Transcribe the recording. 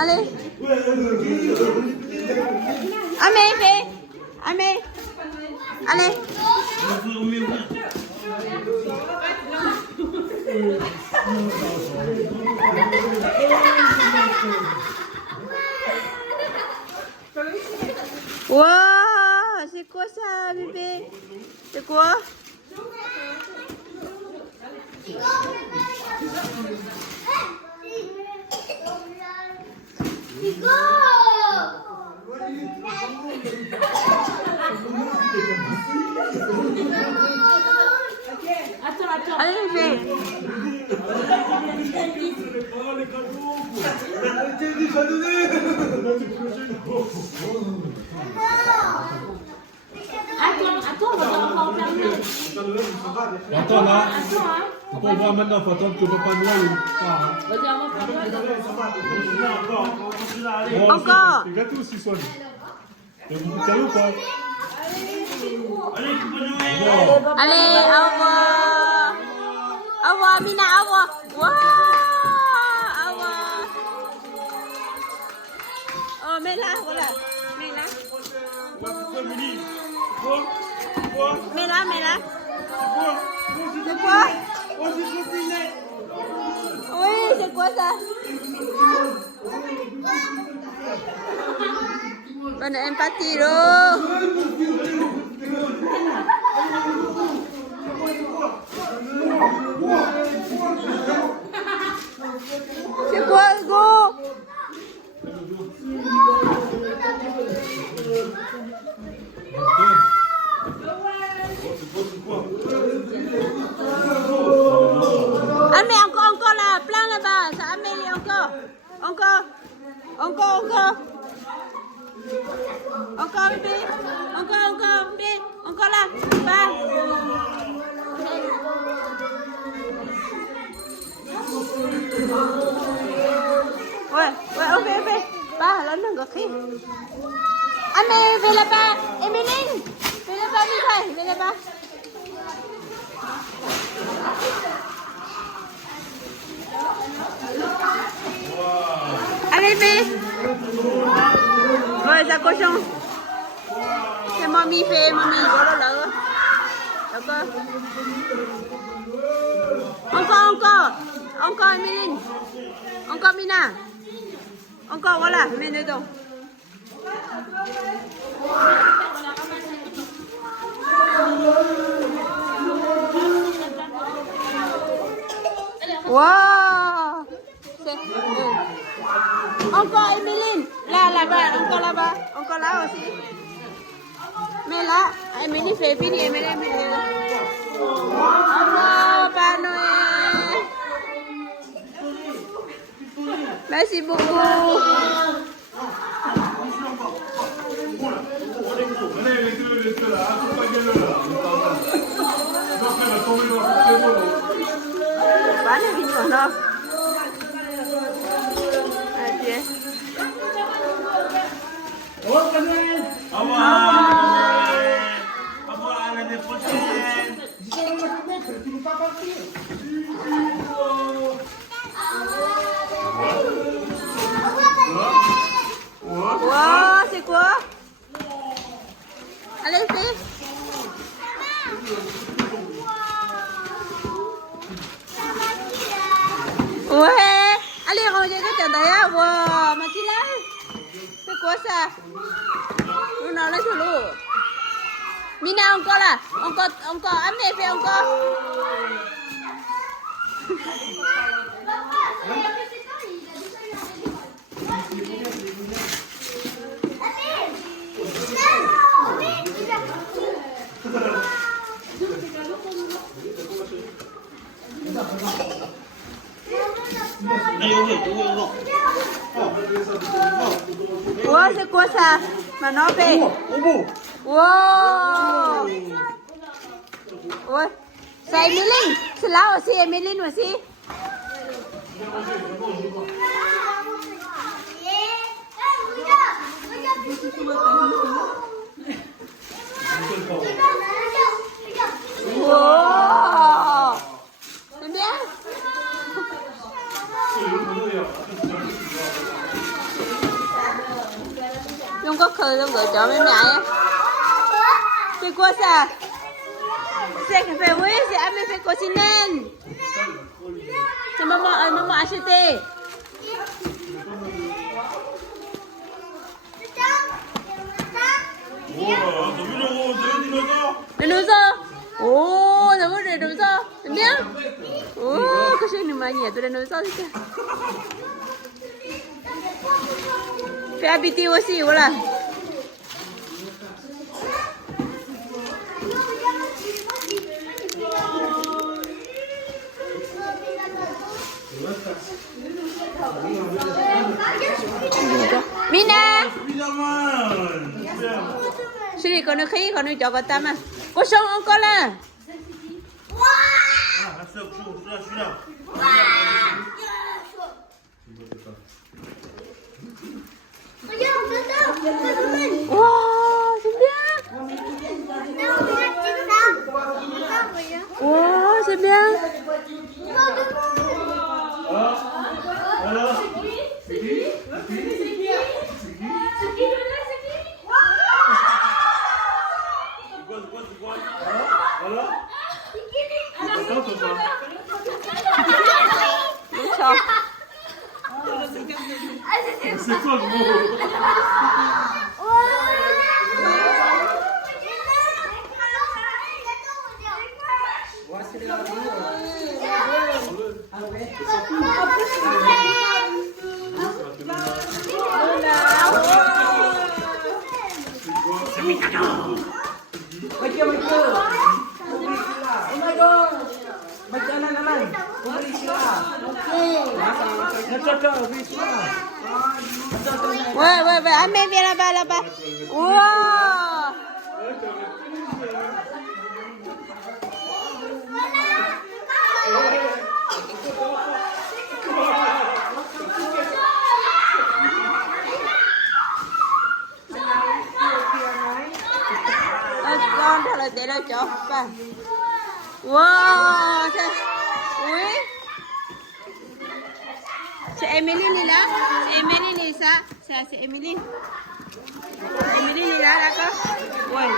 Allez. Amé, fais. Amé. Allez. Wow, c'est quoi ça, bébé? C'est quoi? Allez, bébé. Attends, on va pas en faire une. Attends là. Faut pas voir maintenant, faut attendre que Papa Noël part. Vas-y, on va faire une. Encore. C'est gâteau aussi, Swan. Il y a beaucoup de cadeaux ou pas? Allez, au revoir. Au revoir, Mina, au revoir. Wow, au revoir. Oh, mets-la, voilà. Mets-la. Mets-la, mets-la. C'est quoi? Oui, c'est quoi ça? Bonne empathie, c'est quoi, Hugo? Ah mais encore là, plein là-bas, ça Amélie encore, encore bébé, encore bébé, encore là, va. Ouais, ok, va, là đừng có khi. Amé, về là-bas, Emeline, về là-bas đi thầy, về là-bas. Allez, fais. Ouais, ça cochon. C'est mamie fait, mamie. Voilà, là. D'accord. Encore, Emeline. Encore, Mina. Encore, voilà, mets dedans. Wow. Encore Emeline, là-bas, encore là-bas, encore là aussi. Mais là, Emeline fait vidéo, Emeline. Encore, Père Noël. Merci beaucoup. Bán này bình thường đâu. Wow, c'est quoi? Allez, fais. Ouais. Allez, regardez cái đấy. Wow, Mathilda. C'est quoi ça? Nous n'en laisse l'eau. Mina, encore là. Encore. Amé, fais encore. Wow, c'est quoi ça? Maintenant, fais. Wow. Ouais. C'est Emeline. C'est là aussi, Emeline aussi. Wow. C'est bien. gọi cho mấy mẹ á. C'est quoi ça? C'est café, oui, c'est à mes fait cociner. C'est maman a acheté. Le dinosaure. Oh, on a vu le dinosaure. C'est bien? Oh, que j'ai une manie de dinosaure. Fais habiter aussi, voilà. Mina, je les connais qui, qu'on nous joue ta main. Cochon encore là. Wow, c'est bien. Wow, c'est bien. Ciao. C'est quoi le mot? Macam naman. Bumili sila. Nagkakaw, bumili sila. Ouais, ah mais viens là-bas. Wow. Con thật là để nó chỗ ba. Wow, oui. C'est Emily là. Emily Lisa. C'est Emily. Emily là, d'accord? Ouais.